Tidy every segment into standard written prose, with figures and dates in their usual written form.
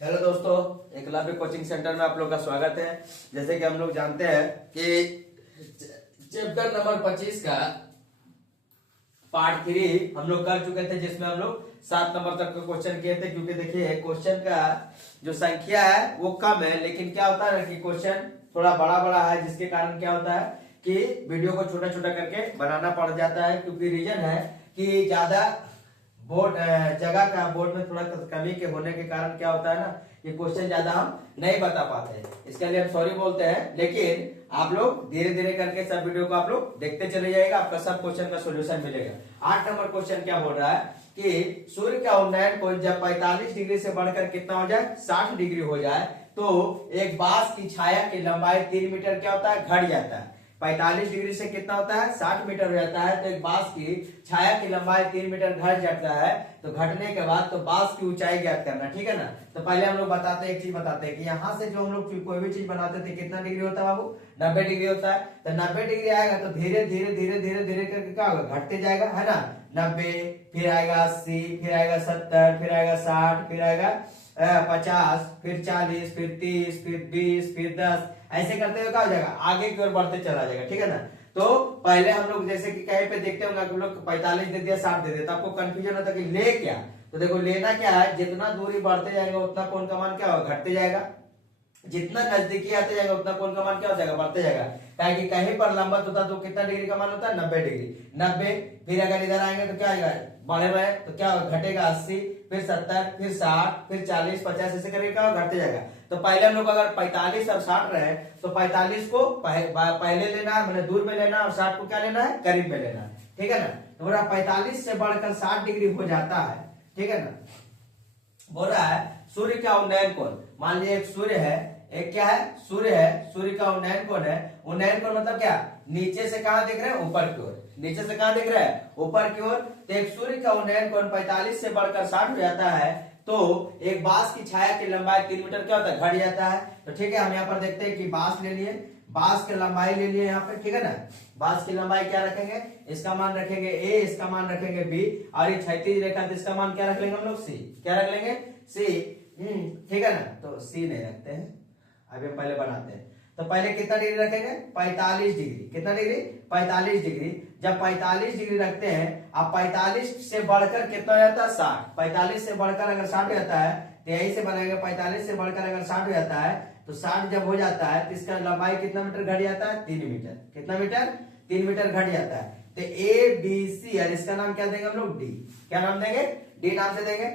Hello दोस्तों, Eklavya coaching centre में आप लोग का स्वागत है। जैसे कि हम लोग जानते हैं कि चैप्टर नंबर 25 का पार्ट 3 हम लोग कर चुके थे, जिसमें हम लोग 7 नंबर तक का क्वेश्चन किए थे। क्योंकि देखिए क्वेश्चन का जो संख्या है वो कम है, लेकिन क्या होता है ना कि क्वेश्चन थोड़ा बड़ा बड़ा है, जिसके कारण क्या होता है कि वीडियो को छोटा छोटा करके बनाना पड़ जाता है। क्योंकि रीजन है कि ज्यादा बोर्ड जगह का बोर्ड में थोड़ा कमी के होने के कारण क्या होता है ना, ये क्वेश्चन ज्यादा हम नहीं बता पाते हैं। इसके लिए हम सॉरी बोलते हैं, लेकिन आप लोग धीरे धीरे करके सब वीडियो को आप लोग देखते चले जाएगा, आपका सब क्वेश्चन का सोल्यूशन मिलेगा। 8 नंबर क्वेश्चन क्या बोल रहा है कि सूर्य का उन्नयन कोण जब 45 डिग्री से बढ़कर कितना हो जाए, 60 डिग्री हो जाए, तो एक बांस की छाया की लंबाई 3 मीटर क्या होता है, घट जाता है। 45 डिग्री से कितना होता है, 60 मीटर हो जाता है। तो एक बांस की छाया की लंबाई 3 मीटर घट जाता है। तो घटने के बाद तो बांस की ऊंचाई ज्ञात करना, ठीक है ना। तो पहले हम लोग बताते हैं, एक चीज बताते हैं कि यहाँ से जो हम लोग कोई भी चीज बनाते थे कितना डिग्री होता है बाबू, 90 डिग्री होता है। तो 90 डिग्री आएगा तो धीरे धीरे धीरे धीरे धीरे करके क्या होगा, घटते जाएगा, है ना। 90, फिर आएगा 80, फिर आएगा 70, फिर आएगा 60, फिर आएगा 50, फिर 40, फिर 30, फिर 20, फिर 10, ऐसे करते हुए क्या हो जाएगा, आगे की ओर बढ़ते चला जाएगा, ठीक है ना। तो पहले हम लोग जैसे कि कहीं पे देखते होंगे, हम लोग 45 दे दिया, 60 दे दिया, तो आपको कंफ्यूजन होता है कि ले क्या। तो देखो लेना क्या है, जितना दूरी बढ़ते जाएगा उतना कोण का मान क्या होगा, घटते जाएगा। जितना नजदीकी आते जाएगा उतना कोण का मान क्या हो जाएगा, बढ़ते जाएगा। ताकि कहीं पर लंबवत होता तो कितना डिग्री का मान होता है, 90 डिग्री। 90, फिर अगर इधर आएंगे तो क्या आएगा, बढ़े रहे तो क्या घटेगा, 80, फिर 70, फिर 60, फिर 40, 50, ऐसे करके क्या घटते जाएगा। तो पहले हम लोग अगर 45 और 60 रहे तो 45 को पहले लेना है, मैंने दूर में लेना, और 60 को क्या लेना है, करीब में लेना है, ठीक है ना। तो बोला 45 से बढ़कर 60 डिग्री हो जाता है, ठीक है ना। बोल रहा है सूर्य का उन्नयन कोण, मान लीजिए एक सूर्य है, एक क्या है, सूर्य है, सूर्य का उन्नयन कोण है। उन्नयन कोण मतलब क्या, नीचे से कहां देख रहे हैं, ऊपर की ओर। नीचे से कहां देख रहे हैं, ऊपर की ओर। तो एक सूर्य का उन्नयन कोण 45 से बढ़कर 60 हो जाता है, तो एक बांस की छाया की लंबाई 3 मीटर क्या होता है, घट जाता है। तो ठीक है, हम यहाँ पर देखते हैं कि बांस ले लिए, बांस की लंबाई ले लिए यहाँ पे, ठीक है ना। बांस की लंबाई क्या रखेंगे, इसका मान रखेंगे a, इसका मान रखेंगे b, और ये क्षैतिज रेखा तो इसका मान क्या रख लेंगे हम लोग, c। क्या रख लेंगे, c, ठीक है ना। तो c नहीं रखते हैं, अभी हम पहले बनाते हैं। तो पहले कितना डिग्री रखेंगे, 45 डिग्री। कितना डिग्री, 45 डिग्री। जब 45 डिग्री रखते हैं, अब 45 से बढ़कर कितना हो जाता है, 60। 45 से बढ़कर अगर 60 हो जाता है तो यही से बनाएंगे, 45 से बढ़कर अगर 60 हो जाता है तो 60 जब हो जाता है तो इसका लंबाई कितना मीटर घट जाता है, 3 मीटर। कितना मीटर, 3 मीटर घट जाता है। तो ए बी सी, और इसका नाम क्या देंगे हम लोग, डी। क्या नाम देंगे, डी नाम से देंगे।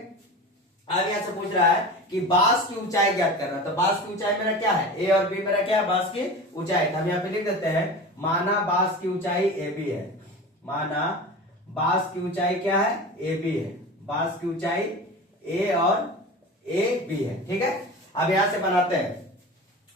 अब यहाँ से पूछ रहा है कि बांस की ऊंचाई ज्ञात करना। तो बांस की ऊंचाई मेरा क्या है, ए और बी मेरा क्या है, बांस की ऊंचाई। तो हम यहाँ पे लिख देते हैं, माना बांस की ऊंचाई ए बी है। माना बांस की ऊंचाई क्या है, ए बी है। बांस की ऊंचाई ए और ए बी है, ठीक है। अब यहां से बनाते हैं,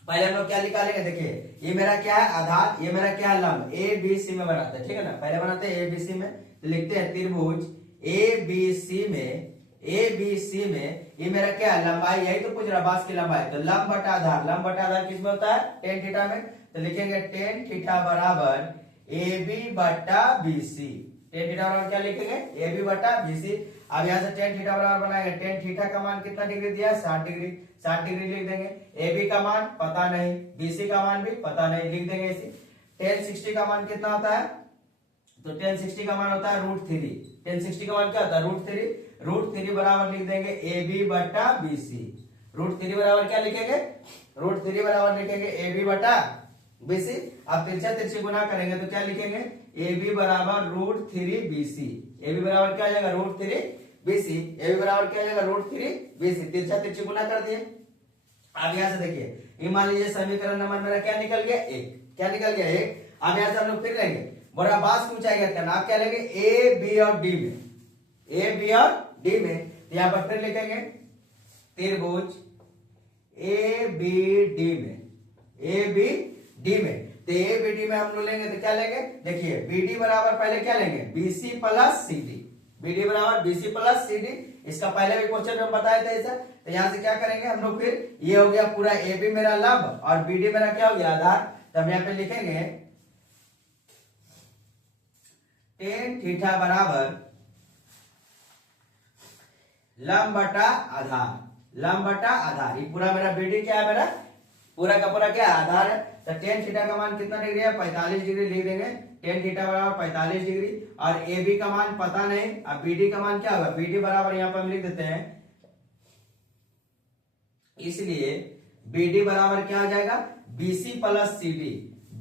पहले हम लोग क्या निकालेंगे, देखिए ये मेरा क्या है, आधार, ये मेरा क्या है, लंब। ए बी सी में बनाते हैं, ठीक है ना। पहले बनाते हैं ए बी सी में, तो लिखते हैं त्रिभुज ए बी सी में, ए बी सी में ये मेरा क्या है, लंबाई। यही तो पूछ रहा, बांस की लंबाई। तो लंब बटा आधार, लंब बटा आधार किसमें होता है, टेन थीटा में। तो लिखेंगे टेन थीटा बराबर ए बी बटा बी सी। टेन थीटा बराबर क्या लिखेंगे, ए बी बटा बी सी। अब यहाँ से टेन थीटा बराबर बनाएंगे, टेन थीटा का मान कितना डिग्री दिया, 60 डिग्री। 60 डिग्री लिख देंगे। ए बी का मान पता नहीं, बी सी का मान भी पता नहीं, लिख देंगे इसे। टेन 60 का मान कितना होता है, तो टेन 60 का मान होता है √3। टेन 60 का मान क्या होता है, √3। √3 बराबर लिख देंगे ए बी बटा बी सी। √3 बराबर क्या लिखेंगे, √3 बराबर लिखेंगे ए बी बटा बी सी। अब तिरछा तिरछी गुना करेंगे तो क्या लिखेंगे, ए बी बराबर √3 बी सी। ए बी बराबर क्या हो जाएगा, √3 बी सी। ए बी बराबर क्या हो जाएगा, √3 बी सी। तिरछा तिरछी गुना कर दिए। अब यहां से देखिए, ये मान लीजिए समीकरण नंबर मेरा क्या निकल गया, 1। क्या निकल गया, 1। अब यहां से हम लोग फिर लेंगे, बोरा बांस की ऊंचाई ज्ञात करना। आप क्या लेंगे, ए बी और डी में, ए बी और डी में। तो यहां पर फिर लिखेंगे त्रिभुज ए बी डी में, ए बी डी में। तो ए बी डी में हम लोग लेंगे तो क्या लेंगे, देखिए बी डी बराबर पहले क्या लेंगे, B C plus C D. B D बराबर B C plus C D. इसका पहले भी क्वेश्चन में बताए थे ऐसा। तो यहां से क्या करेंगे हम लोग, फिर ये हो गया पूरा ए बी मेरा लंब और बी डी मेरा क्या हो गया, आधार। तो हम यहाँ पे लिखेंगे टेन थीटा बराबर लंब बटा आधार, लंब बटा आधार। ये पूरा मेरा बीडी क्या है, मेरा पूरा का पूरा क्या आधार है। तो टेन थीटा का मान कितना डिग्री है, 45 डिग्री लिख देंगे। टेन थीटा बराबर 45 डिग्री। और ए बी का मान पता नहीं, अब बीडी का मान क्या होगा, बीडी बराबर यहाँ पर हम लिख देते हैं, इसलिए बीडी बराबर क्या हो जाएगा, BC plus C D,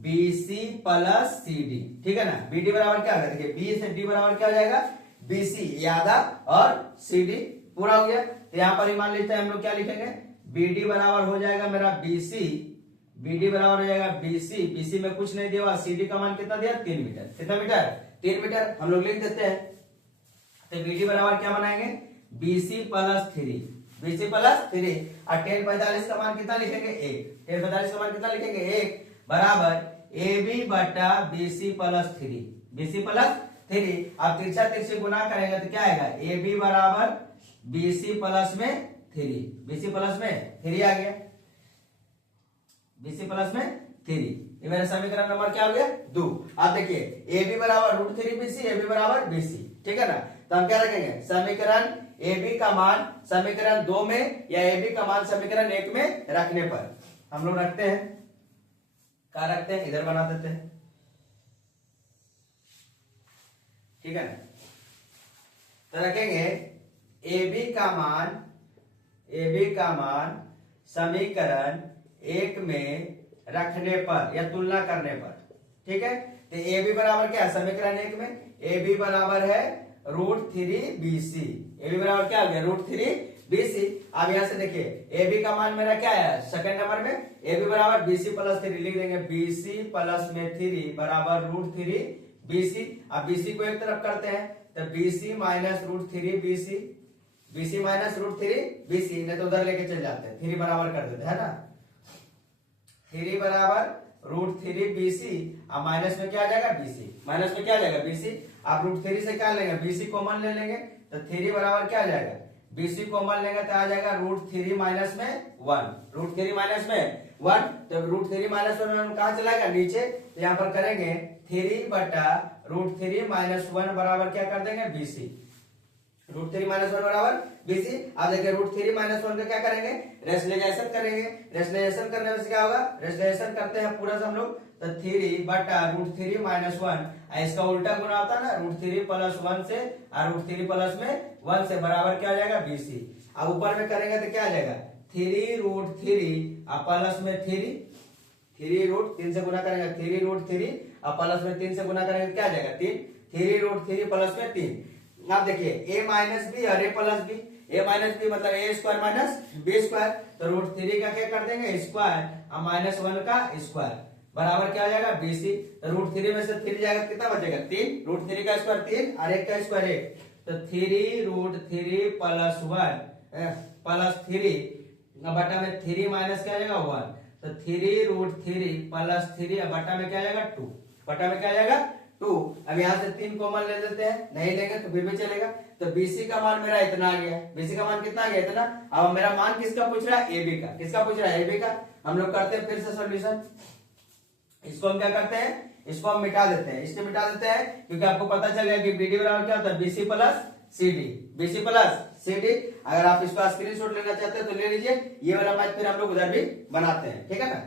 BC plus C D, ठीक है ना। बीडी बराबर क्या होगा, देखिए बी से डी बराबर क्या हो जाएगा, बीसी आधा और सी डी पूरा हो गया। तो यहाँ पर मान लेते हैं हम लोग क्या लिखेंगे, बीडी बराबर हो जाएगा मेरा बीसी, बीडी बराबर हो जाएगा बीसी, बीसी में कुछ नहीं दिया, सीडी का मान कितना दिया, 3 मीटर। कितना मीटर, 3 मीटर हम लोग लिख देते हैं। तो बीडी बराबर क्या बनाएंगे, बीसी प्लस 3, बीसी प्लस 3 और टेन 45 का मान कितना लिखेंगे, 1, टेन 45 का मान कितना लिखेंगे, 1 बराबर ए बी बटा बीसी प्लस 3, बीसी प्लस 3। अब तिरछा तिरछे गुना करेंगे तो क्या आएगा, ए बी बराबर बीसी प्लस में 3, बीसी प्लस में 3 आ गया, बीसी प्लस में 3। ये मेरा समीकरण नंबर क्या हो गया, 2। आप देखिए ए बी बराबर √3 बीसी, ए बी बराबर बीसी, ठीक है ना। तो हम क्या रखेंगे, समीकरण ए बी का मान समीकरण 2 में या ए बी का मान समीकरण 1 में रखने पर हम लोग रखते हैं, क्या रखते हैं, इधर बना देते हैं, ठीक है ना। तो रखेंगे ए बी का मान, ए बी का मान समीकरण 1 में रखने पर या तुलना करने पर, ठीक है। तो ए बी बराबर क्या है, समीकरण 1 में ए बी बराबर है √3 बीसी, ए बी बराबर क्या हो गया, √3 बीसी। अब यहां से देखिए ए बी का मान मेरा क्या है, सेकंड नंबर में ए बी बराबर बीसी प्लस 3 लिख देंगे, बीसी प्लस में 3 बराबर √3 बीसी। अब बीसी को एक तरफ करते हैं तो BC minus √3 BC, BC minus √3 BC, नहीं तो उधर लेके चल जाते हैं, 3 बराबर कर देते हैं ना, 3 बराबर √3 बीसी। अब माइनस में क्या आ जाएगा, बीसी, माइनस में क्या आ जाएगा, बीसी। आप √3 से क्या लेंगे, बीसी कॉमन ले लेंगे तो 3 बराबर क्या आ जाएगा, बीसी कॉमन लेंगे तो आ जाएगा √3 माइनस में 1, √3 माइनस में 1। तो √3 माइनस 1 कहां चला गया, नीचे। तो यहाँ पर करेंगे 3 बटा √3 माइनस 1 बराबर क्या कर देंगे, बीसी, √3 माइनस 1 बराबर बीसी। अब देखिए √3 माइनस 1 का क्या करेंगे, रेशनलाइजेशन करेंगे। रेशनलाइजेशन करने से क्या होगा, रेशनलाइजेशन करते हैं पूरा हम लोग, तो 3 बटा √3 माइनस 1, इसका उल्टा गुना होता है ना, √3 प्लस 1 से और √3 प्लस में 1 से बराबर क्या आ जाएगा, बीसी। अब ऊपर में करेंगे तो क्या आ जाएगा, 3 √3 और प्लस में 3 से गुना करेंगे, 3 √3 और प्लस में 3 से गुना करेंगे क्या आ जाएगा, 3 √3 प्लस में 3। अब देखिए a माइनस बी और a plus B, a minus B मतलब a square minus B square, तो √3 का क्या कर देंगे, स्क्वायर और माइनस 1 का स्क्वायर बराबर क्या आ जाएगा, बीसी। तो √3 में से 3 जाएगा कितना बचेगा, 3, √3 का स्क्वायर 3 और 1 का स्क्वायर 1, तो 3 √3 प्लस 1 प्लस 3 बटा में 3 माइनस क्या आ जाएगा 1, तो 3 √3 प्लस 3 बटा में क्या आ जाएगा 2, बटा में क्या आ जाएगा 2। अब यहाँ से 3 कॉमन ले लेते हैं, नहीं लेंगे तो फिर भी चलेगा। तो बीसी का मान मेरा इतना आ गया, बीसी का मान कितना आ गया, इतना। अब मेरा मान किसका पूछ रहा है, एबी का। किसका पूछ रहा है, एबी का। हम लोग करते हैं फिर से सॉल्यूशन। इसको हम क्या करते हैं, इसको हम मिटा देते हैं, इसको मिटा देते हैं क्योंकि आपको पता चल गया कि बीडी बराबर क्या होता है, BC plus CD, BC plus CD. अगर आप इसका स्क्रीनशॉट लेना चाहते हैं तो ले लीजिए, ये वाला मैच फिर हम लोग उधर भी बनाते हैं, ठीक है ना।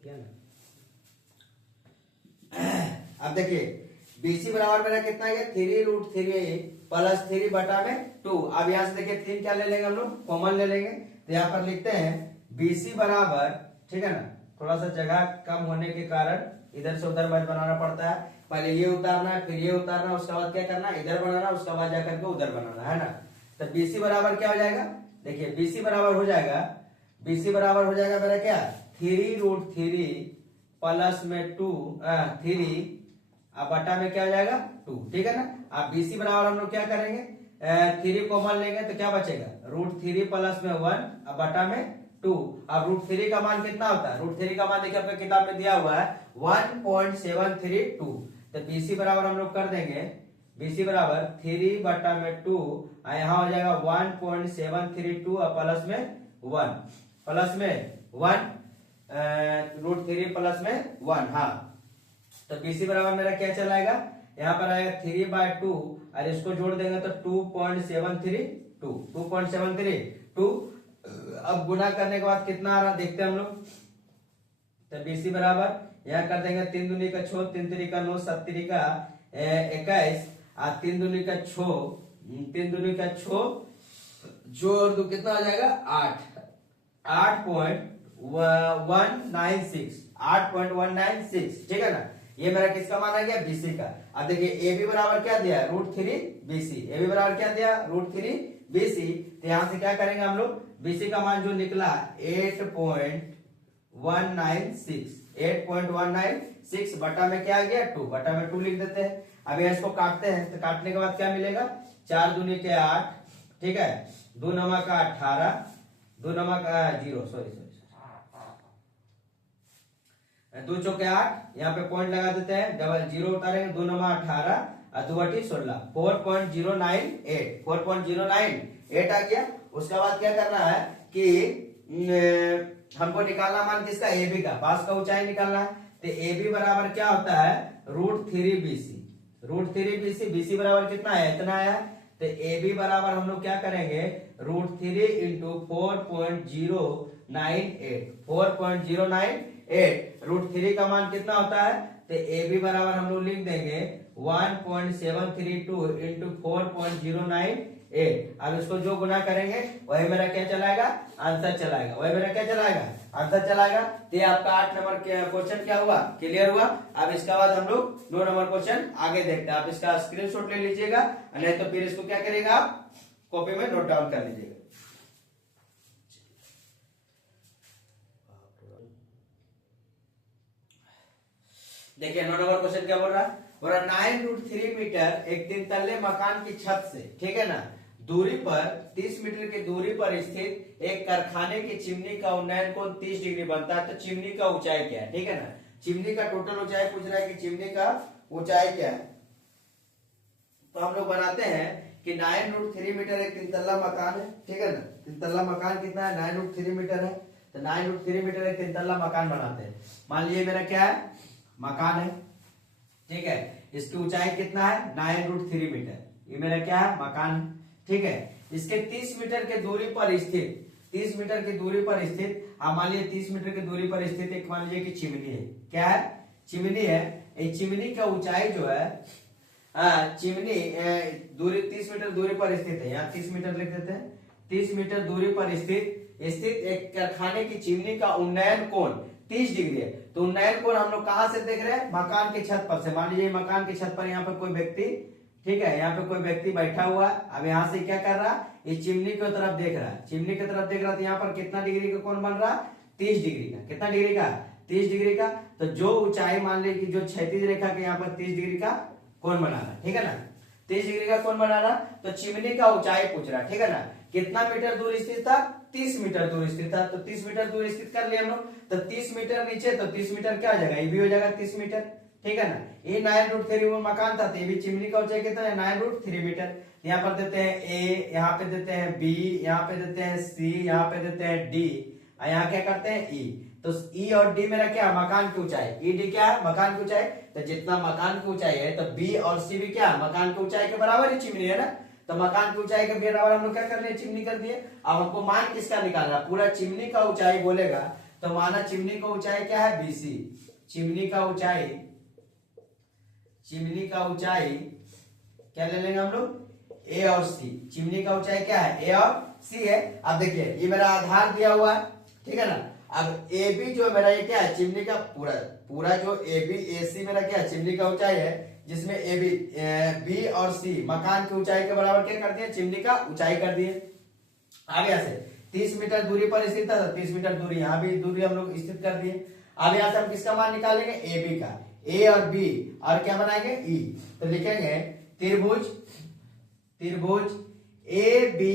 क्या ना, अब देखिए बीसी बराबर मेरा कितना है, 3 √3 प्लस 3 बटा में 2। अब यहाँ से देखिए 3 क्या ले लेंगे हम लोग, कॉमन ले लेंगे। तो यहाँ पर लिखते हैं बीसी बराबर, ठीक है ना, थोड़ा सा जगह कम होने के कारण इधर से उधर मैच बनाना पड़ता है, पहले ये उतारना है फिर ये उतारना, उसके बाद क्या करना है, इधर बनाना, उसके बाद जाकर के उधर बनाना है ना। तो बीसी बराबर क्या हो जाएगा, देखिए बीसी बराबर हो जाएगा, बीसी बराबर हो जाएगा मेरा क्या, 3 √3 प्लस में 2 3 अब बटा में क्या हो जाएगा 2, ठीक है ना। अब BC बराबर हम लोग क्या करेंगे, 3 कॉमन लेंगे तो क्या बचेगा, √3 प्लस में 1 अब बटा में 2। अब √3 का मान कितना होता है, √3 का मान देखिए आपके किताब में दिया हुआ है 1.732। तो BC बराबर हम लोग कर देंगे, BC बराबर 3 बटा में 2, यहाँ हो जाएगा 1.732 और प्लस में 1 √3 प्लस में 1। हाँ, तो BC बराबर मेरा क्या चलाएगा, यहाँ पर आएगा 3/2 और इसको जोड़ देंगे तो 2.732। अब गुना करने के बाद कितना आ रहा देखते हैं हम लोग। तो BC बराबर यहाँ कर देंगे 3 दूनी का 6, 3 3 का 9, 7 3 का 21 और 3 दूनी का 6 जोड़ दो कितना आ जाएगा 8.196, ठीक है ना। ये मेरा किसका मान आ गया, BC का। अब देखिए AB बराबर क्या दिया, √3 BC। AB बराबर क्या दिया, √3 BC। तो यहां से क्या करेंगे हम लोग, BC का मान जो निकला 8.196 बटा में क्या आ गया 2, बटा में 2 लिख देते हैं। अब इसको काटते हैं तो काटने के बाद क्या मिलेगा, 4 दूनी के 8, ठीक है, 2 नमक का 18, 2 नमक 0 2 चौके 8, यहाँ पे पॉइंट लगा देते हैं, डबल 0 उतारेंगे, 2 नंबर 18 और 2 बटी 16, 4.098 आ गया। उसके बाद क्या करना है कि हमको निकालना मान किसका, AB का, पास का ऊंचाई निकालना है। तो AB बराबर क्या होता है, √3 BC। BC बराबर कितना है, इतना है। तो AB बराबर हम लोग क्या करेंगे, √3 इंटू 4.098 √3 का मान कितना होता है। तो AB बराबर हम लोग लिख देंगे 1.732 इंटू 4.098। अब इसको जो गुना करेंगे वही मेरा क्या चलाएगा, आंसर चलाएगा, वही मेरा क्या चलाएगा, आंसर चलाएगा। तो ये आपका 8 नंबर क्वेश्चन क्या हुआ, क्लियर हुआ। अब इसके बाद हम लोग 9 नंबर क्वेश्चन आगे देखते हैं। आप इसका स्क्रीनशॉट ले लीजिएगा, नहीं तो फिर इसको क्या करेगा, आप कॉपी में नोट डाउन कर लीजिएगा। देखिए 9 नंबर क्वेश्चन क्या बोल रहा है, 9√3 मीटर एक 3 तल्ले मकान की छत से, ठीक है ना, दूरी पर 30 मीटर की दूरी पर स्थित एक कारखाने की चिमनी का उन्नयन कोण 30 डिग्री बनता है। तो चिमनी का ऊंचाई क्या है, ठीक है ना, चिमनी का टोटल ऊंचाई पूछ रहा है कि चिमनी का ऊंचाई क्या है। तो हम लोग बनाते हैं कि 9√3 मीटर एक 3 तल्ला मकान है, ठीक है ना, 3 तल्ला मकान कितना है, 9√3 मीटर है। तो 9√3 मीटर एक 3 तल्ला मकान बनाते हैं। मान लीजिए मेरा क्या है, मकान है, ठीक है, इसकी ऊंचाई कितना है 9√3 मीटर, ये मेरा क्या है, मकान है, ठीक है। इसके 30 मीटर के दूरी पर स्थित, 30 मीटर की दूरी पर स्थित, मान लीजिए 30 मीटर की दूरी पर स्थित एक मान लीजिए कि चिमनी है, क्या है, चिमनी है। ये चिमनी का ऊंचाई जो है, चिमनी दूरी 30 मीटर दूरी पर स्थित है, यहाँ 30 मीटर लिख देते हैं। 30 मीटर दूरी पर स्थित एक कारखाने की चिमनी का उन्नयन कोण 30 डिग्री है। तो उन्नयन कोण हम लोग कहां से देख रहे हैं, मकान की छत पर से। मान लीजिए मकान की छत पर यहाँ पे कोई व्यक्ति, ठीक है, यहाँ पे कोई व्यक्ति बैठा हुआ है। अब यहाँ से क्या कर रहा है, ये चिमनी की तरफ देख रहा है, चिमनी की तरफ देख रहा है। तो यहाँ पर कितना डिग्री का कोण बन रहा है, 30 डिग्री का। कितना डिग्री का, 30 डिग्री का। तो जो ऊंचाई मान लीजिए कि जो क्षैतिज रेखा के यहाँ पर 30 डिग्री का कोण बना रहा है, ठीक है ना, 30 डिग्री का कोण बना रहा। तो चिमनी का ऊंचाई पूछ रहा है, ठीक है ना, कितना मीटर दूर स्थित था, 30 मीटर दूर स्थित था। तो 30 मीटर दूर स्थित कर लिया हम लोग। तो 30 मीटर नीचे, तो 30 मीटर क्या हो जाएगा, ये भी हो जाएगा 30 मीटर, ठीक है ना। ये 9√3 मकान था, तो ये भी चिमनी का ऊंचाई कितना है, 9√3 मीटर। यहाँ पर देते हैं ए, यहाँ पे देते हैं बी, यहाँ पे देते हैं सी, यहाँ पे देते हैं डी, यहाँ क्या करते हैं ई। तो ई और डी मेरा क्या, मकान की ऊंचाई, ई डी क्या है, मकान की ऊंचाई। तो जितना मकान की ऊंचाई है, तो बी और सी भी क्या, मकान की ऊंचाई के बराबर ही चिमनी है ना। तो मकान की ऊंचाई के बराबर हम लोग क्या कर रहे हैं, चिमनी कर दिए। अब हमको मान किसका निकालना, पूरा चिमनी का ऊंचाई बोलेगा तो माना चिमनी का ऊंचाई क्या है, BC। चिमनी का ऊंचाई क्या ले लेंगे हम लोग, A और C। चिमनी का ऊंचाई क्या है, A और C है। अब देखिए ये मेरा आधार दिया हुआ है, ठीक है ना। अब AB जो मेरा ये क्या है, चिमनी का पूरा जो AB AC मेरा क्या है, चिमनी का ऊंचाई है, जिसमें AB B और C मकान की ऊंचाई के बराबर क्या कर दिए, चिमनी का ऊंचाई कर दिए। आगे यहाँ से 30 मीटर दूरी पर स्थित था, 30 मीटर दूरी यहाँ भी दूरी हम लोग स्थित कर दिए। अब यहाँ से हम किसका मान निकालेंगे, AB का। ए और बी और क्या बनाएंगे ई, तो लिखेंगे त्रिभुज ए बी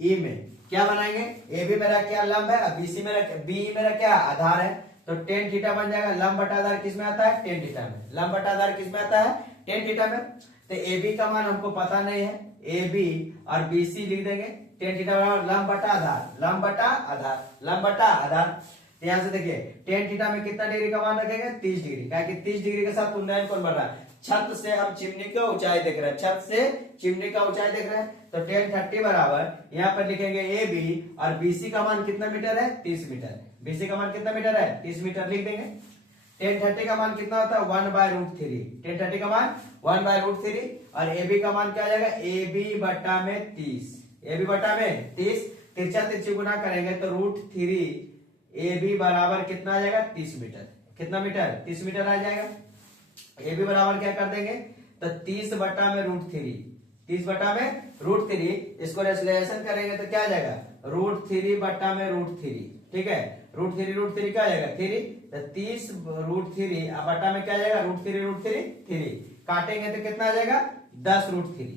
ई में क्या बनाएंगे, ए बी मेरा क्या लंब है, बीसी मेरा बी मेरा क्या आधार है, तो टेन थीटा बन जाएगा। लंब बटा आधार किस में आता है, टेन थीटा में। लंब बटा आधार किस में आता है, टेन थीटा में। तो ए बी का मान हमको पता नहीं है, ए बी और बी सी लिख देंगे, टेन थीटा बराबर लंब बटा आधार, लंब बटा आधार, लंब बटा आधार। यहाँ से देखिए टेन थीटा में कितना डिग्री का मान रखेंगे, 30 डिग्री, क्या कि 30 डिग्री के साथ उन्नयन कोण बढ़ रहा है। छत से हम चिमनी का ऊंचाई देख रहे हैं, छत से चिमनी का ऊंचाई देख रहे हैं, तो 1030 बराबर यहाँ पर लिखेंगे ए बी और बीसी का मान कितना मीटर है, 30 मीटर। बीसी का मान कितना मीटर है, 30 मीटर लिख देंगे। 1030 का मान कितना होता है, 1/√3। 1030 का मान 1/√3 और ए बी का मान क्या आ जाएगा, ए बी बटा में 30, ए बी बटा में 30, तिरछा तिरछी गुना करेंगे तो √3 ए बी बराबर कितना आ जाएगा, 30 मीटर। कितना मीटर, 30 मीटर आ जाएगा। ए बी बराबर क्या कर देंगे, तो 30 बटा में √3, 30 बटा में √3, इसको रेशनलाइजेशन करेंगे तो क्या आ जाएगा, √3 बटा में √3, ठीक है। √3 क्या आ जाएगा 3, तो 30 √3 बटा में क्या आ जाएगा, √3 काटेंगे तो कितना आ जाएगा, 10√3,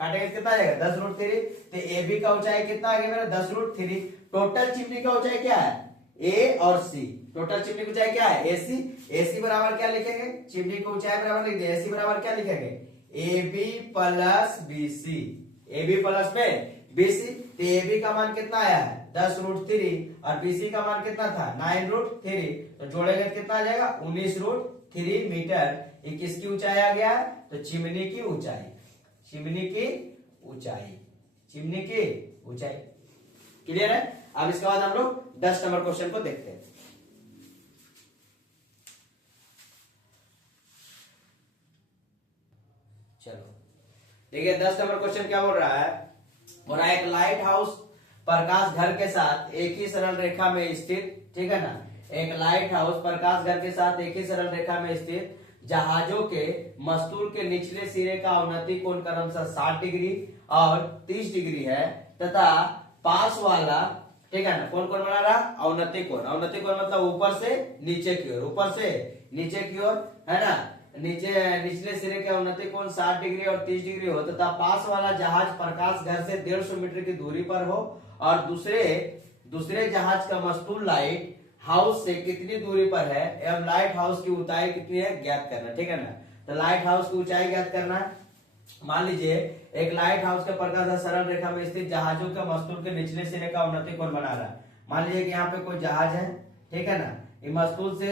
काटेंगे तो कितना आ जाएगा, 10√3। तो ए बी का ऊंचाई कितना आ गया मेरा, 10√3। टोटल चिमनी का ऊंचाई क्या है, ए और सी, टोटल चिमनी की ऊंचाई क्या है, एसी। एसी बराबर क्या लिखेंगे, चिमनी की ऊंचाई बराबर लिख दिया, एसी बराबर क्या लिखेंगे, A B plus B C, A B plus में बी सी। तो ए बी का मान कितना आया है, 10√3 और बी सी का मान कितना था, 9√3, तो जोड़ेंगे कितना आ जाएगा, 19√3 मीटर। ये किसकी ऊंचाई आ गया, तो चिमनी की ऊंचाई, चिमनी की ऊंचाई, चिमनी की ऊंचाई। क्लियर है। अब इसके बाद हम लोग 10 नंबर क्वेश्चन को देखते हैं। चलो देखिए 10 नंबर क्वेश्चन क्या बोल रहा है, बोल रहा है एक लाइट हाउस प्रकाश घर के साथ एक ही सरल रेखा में स्थित, ठीक है ना, एक लाइट हाउस प्रकाश घर के साथ एक ही सरल रेखा में स्थित जहाजों के मस्तूल के निचले सिरे का अवनति कोण क्रमशः 60 डिग्री और 30 डिग्री है तथा पास वाला, ठीक है ना, कौन कौन बना रहा, अवनति कोण। अवनति कोण मतलब ऊपर से नीचे की ओर, ऊपर से नीचे की ओर, है ना, निचले सिरे के अवनति कोण 60 डिग्री और 30 डिग्री हो तथा पास वाला जहाज प्रकाश घर से 150 मीटर की दूरी पर हो और दूसरे जहाज का मस्तूल लाइट हाउस से कितनी दूरी पर है एवं लाइट हाउस की ऊंचाई कितनी है ज्ञात करना, ठीक है ना। तो लाइट हाउस की ऊंचाई ज्ञात करना है। मान लीजिए एक लाइट हाउस के प्रकाश सरल रेखा में स्थित जहाजों के मस्तूल के निचले सिरे का अवनति कोण बना रहा है। मान लीजिए कि यहाँ पे कोई जहाज है, ठीक है ना, ये मस्तूल से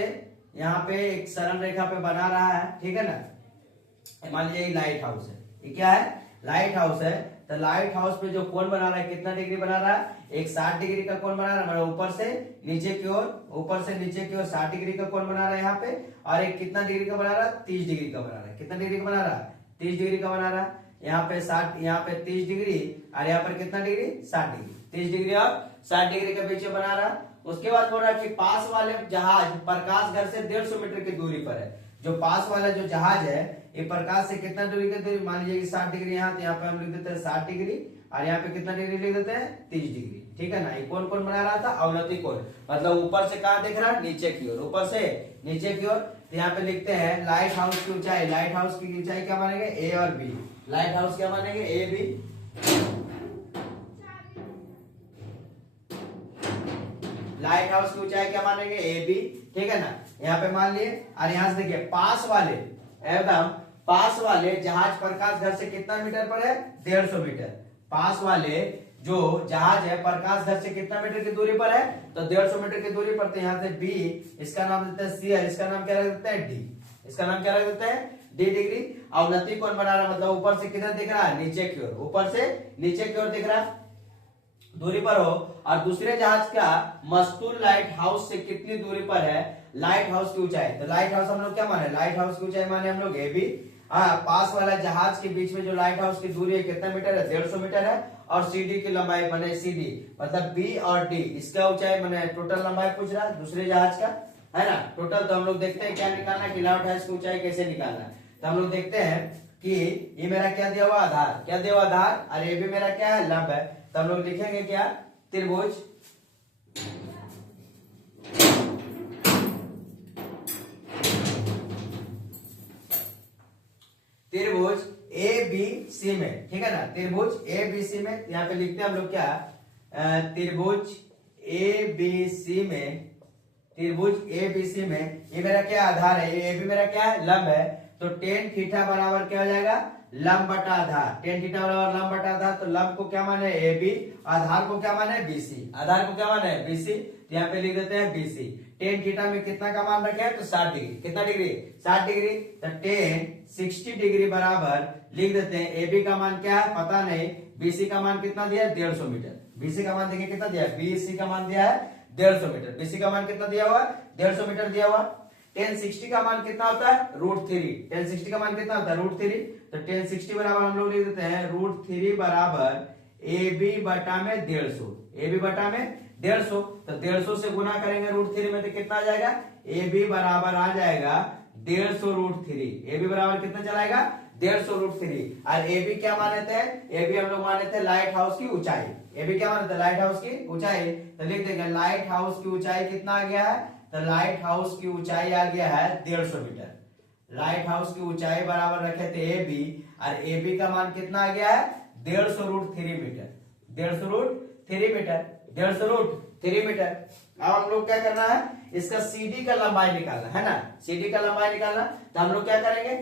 यहाँ पे एक सरल रेखा पे बना रहा है, ठीक है ना। मान लीजिए ये लाइट हाउस है, ये क्या है, लाइट हाउस है। तो लाइट हाउस पे जो कोण बना रहा है कितना डिग्री बना रहा है, एक 60 डिग्री का कोण बना रहा है, मतलब ऊपर से नीचे की ओर, ऊपर से नीचे की ओर 60 डिग्री का कोण बना रहा है यहाँ पे, और एक कितना डिग्री का बना रहा है, 30 डिग्री का बना रहा है। कितना डिग्री का बना रहा है, 30 डिग्री का बना रहा है। यहाँ पे 60, यहाँ पे 30 डिग्री और यहाँ पर कितना डिग्री, 60 डिग्री, 30 डिग्री और 60 डिग्री के बीच में बना रहा है। उसके बाद बोल रहा है कि पास वाले जहाज प्रकाश घर से 150 मीटर की दूरी पर है। जो पास वाला जो जहाज है ये प्रकाश से कितना दूरी की दूरी, मान लीजिए कि 60 डिग्री यहाँ, तो यहाँ पे हम लिख देते हैं 60 डिग्री और यहाँ पे कितना डिग्री लिख देते हैं, 30 डिग्री, ठीक है ना। ये कौन कौन बना रहा था, अवनति कोण, मतलब ऊपर से कहाँ दिख रहा है, नीचे की ओर, ऊपर से नीचे की ओर। तो यहाँ पे लिखते हैं लाइट हाउस की ऊंचाई, लाइट हाउस की ऊंचाई क्या मानेंगे, ए और बी। लाइट हाउस क्या मानेंगे, ए बी। लाइट हाउस की ऊंचाई क्या मानेंगे, ए बी, ठीक है ना। यहाँ पे मान लिए और यहाँ से देखिए पास वाले, एकदम पास वाले जहाज प्रकाश घर से कितना मीटर पर है, 150 मीटर। पास वाले जो जहाज है प्रकाश घर से कितना मीटर की दूरी पर है, तो 150 मीटर की दूरी पर। तो यहाँ से बी, इसका नाम देते हैं सी और इसका नाम क्या रख देते हैं, डी। इसका नाम क्या रख देते हैं, डी डिग्री। अवनति कोण बना रहा, मतलब ऊपर से किधर दिख रहा है, नीचे की ओर, ऊपर से नीचे की ओर दिख रहा है, दूरी पर हो। और दूसरे जहाज का मस्तूल लाइट हाउस से कितनी दूरी पर है, लाइट हाउस की ऊंचाई। तो लाइट हाउस हम लोग क्या माने, लाइट हाउस की ऊंचाई माने हम लोग ए बी। पास वाला जहाज के बीच में जो लाइट हाउस की दूरी है कितना मीटर है, 150 मीटर है। और सीडी की लंबाई बने सीडी, मतलब बी और डी, इसका ऊंचाई मैंने टोटल लंबाई पूछ रहा है दूसरे जहाज का, है ना, टोटल। तो हम लोग देखते हैं क्या निकालना है कि लाइट हाउस की ऊंचाई कैसे निकालना है। तो हम लोग देखते हैं कि ये मेरा क्या दिया हुआ आधार, क्या दिया हुआ आधार, और ये भी मेरा क्या है, लंब है। तो हम लोग लिखेंगे क्या, त्रिभुज बी सी में, ठीक है ना, त्रिभुज ए बी सी में, यहाँ पे लिखते हैं हम लोग क्या, त्रिभुज ए बी सी में, त्रिभुज ए बी सी में ये मेरा क्या आधार है, ये ए बी मेरा क्या है, लंब है, तो टेन थीटा बराबर क्या हो जाएगा, लंब बटा आधार, टेन थीटा बराबर लंब बटा आधार, तो लंब को क्या माने ए बी, आधार को क्या माने बीसी, आधार को क्या माने बीसी, तो यहाँ पे लिख देते हैं बीसी। टेन थीटा में कितना का मान रखे हैं, तो 60 डिग्री, कितना डिग्री, 60 डिग्री, तो टेन 60 डिग्री बराबर लिख देते हैं, ए बी का मान क्या है पता नहीं, बीसी का मान कितना दिया है 150 मीटर, बीसी का मान देखिए कितना दिया है, बीसी का मान दिया है 150 मीटर, बीसी का मान कितना दिया हुआ है 150 मीटर दिया हुआ। टेन 60 का मान कितना होता है √3, टेन 60 का मान कितना होता है √3, तो टेन 60 बराबर हम लोग लिख देते हैं √3 बराबर ए बी बटा में 150, ए बी बटा में 150, तो 150 से गुना करेंगे √3 में तो कितना आ जाएगा, ए बी बराबर आ जाएगा 150 √3, ए बी बराबर कितना चलाएगा 150 √3, और ए बी क्या माने थे, ए बी हम लोग माने थे लाइट हाउस की ऊंचाई, ए बी क्या माने थे लाइट हाउस की ऊंचाई, तो लिख देंगे लाइट हाउस की ऊंचाई कितना आ गया है, तो लाइट हाउस की ऊंचाई आ गया है 150 मीटर, लाइट हाउस की ऊंचाई बराबर रखे थे ए बी, और ए बी का मान कितना आ गया है 150 √3 मीटर, 150 √3 मीटर, 150 √3 मीटर। अब हम लोग क्या करना है, इसका सीडी का लंबाई निकालना है ना, सीडी का लंबाई निकालना, तो हम लोग क्या करेंगे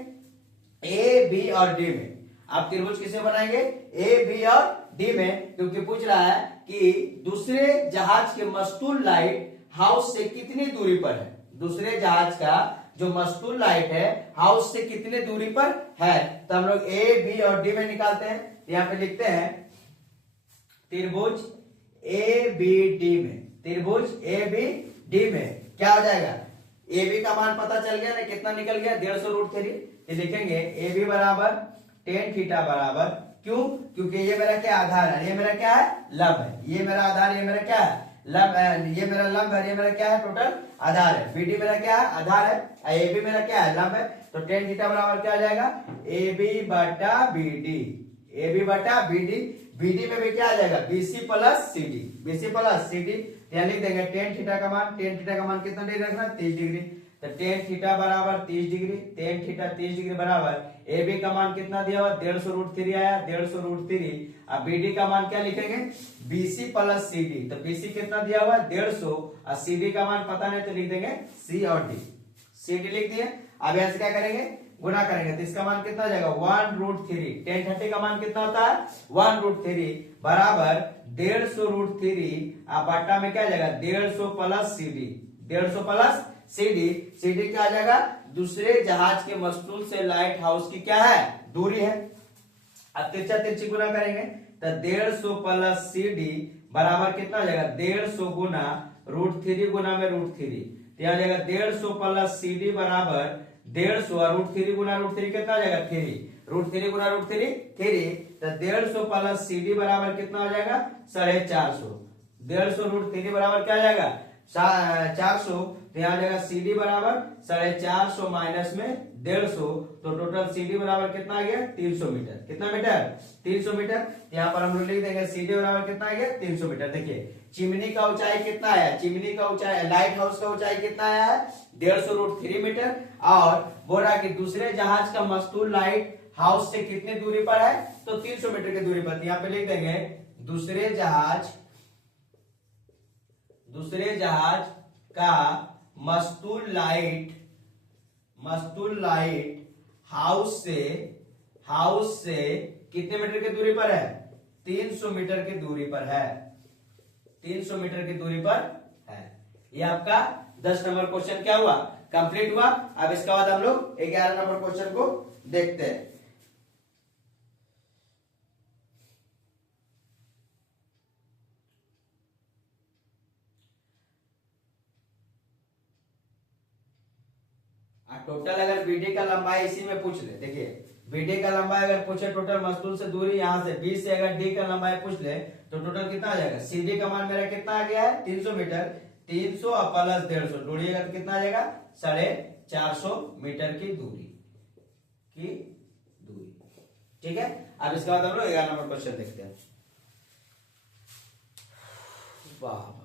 ए बी और डी में, आप त्रिभुज किसे बनाएंगे ए बी और डी में, क्योंकि पूछ रहा है कि दूसरे जहाज के मस्तूल लाइट हाउस से कितनी दूरी पर है, दूसरे जहाज का जो मस्तूल लाइट है हाउस से कितने दूरी पर है, तो हम लोग ए बी और डी में निकालते हैं, यहाँ पे लिखते हैं त्रिभुज ए बी डी में, त्रिभुज ए बी डी में क्या हो जाएगा, ए बी का मान पता चल गया ना कितना निकल गया 150 √3, लिखेंगे ए बी बराबर टेन थीटा बराबर, क्यों, क्योंकि ये मेरा क्या आधार है, ये मेरा क्या है लंब है, ये मेरा आधार, ये मेरा क्या है लंब, ये मेरा लंब है, ये मेरा क्या है टोटल आधार है, बीडी मेरा क्या है आधार है, ए बी मेरा क्या है लंब है, तो टेन थीटा बराबर क्या आ जाएगा ए बी बटा बी डी, ए बी बटा बी डी, बीडी में भी क्या आ जाएगा BC plus C D, BC plus C D, यहाँ लिख देंगे टेन थीटा का मान, टेन थीटा का मान कितना डिग्री रखना 30 डिग्री, तो टेन थीटा बराबर 30 डिग्री, टेन थीटा 30 डिग्री बराबर ए बी का मान कितना दिया हुआ 150 √3 आया 150 √3, अब बीडी का मान क्या लिखेंगे बीसी प्लस सी डी, तो बीसी कितना दिया हुआ 150 और सी डी का मान पता नहीं तो लिख देंगे सी और डी, सी डी लिख दिए। अब यहाँ से क्या करेंगे गुना करेंगे, तो इसका मान कितना हो जाएगा 1 √3, टेन 30 का मान कितना होता है 1 √3 बराबर 150 √3, अब बट्टा में क्या आ जाएगा 150 plus C D, 150 plus C D, C D क्या आ जाएगा दूसरे जहाज के मस्तूल से लाइट हाउस की क्या है दूरी है। अब तिरछा तिरछी गुना करेंगे तो 150 प्लस सी डी बराबर कितना हो जाएगा 150 गुना √3 गुना में √3, तो आ जाएगा 150 प्लस सी डी बराबर 150 और √3 गुना √3 कितना आ जाएगा 3, √3 गुना √3 3, तो 150 प्लस सी डी बराबर कितना हो जाएगा 450, 150 √3 बराबर क्या आ जाएगा 400, तो यहाँ जाएगा सी डी बराबर 450 माइनस में 150, तो टोटल सी डी बराबर कितना आ गया 300 मीटर, कितना मीटर 300 मीटर, यहाँ पर हम लोग लिख देंगे सी डी बराबर कितना आ गया 300 मीटर। देखिए चिमनी का ऊंचाई कितना आया, चिमनी का ऊंचाई लाइट हाउस का ऊंचाई कितना आया है 150 √3 मीटर, और बोल रहा कि दूसरे जहाज का मस्तूल लाइट हाउस से कितनी दूरी पर है तो 300 मीटर की दूरी पर, यहाँ पे लिख देंगे दूसरे जहाज का मस्तूल लाइट हाउस से कितने मीटर की दूरी पर है 300 मीटर की दूरी पर है, 300 मीटर की दूरी पर है। ये आपका 10 नंबर क्वेश्चन क्या हुआ कंप्लीट हुआ। अब इसके बाद हम लोग 11 नंबर क्वेश्चन को देखते हैं। टोटल अगर बीडी का लंबाई इसी में पूछ ले, देखिए बीडी का लंबाई अगर पूछे टोटल मस्तूल से दूरी यहाँ से 20 से अगर डी का लंबाई पूछ ले तो टोटल कितना आ जाएगा, सीडी का मान मेरा कितना आ गया है 300 मीटर, 300 और प्लस 150 जोड़िएगा तो कितना आ जाएगा 450 मीटर की दूरी, ठीक है। अब इसके बाद हम लोग 11 नंबर क्वेश्चन देखते हैं। वाह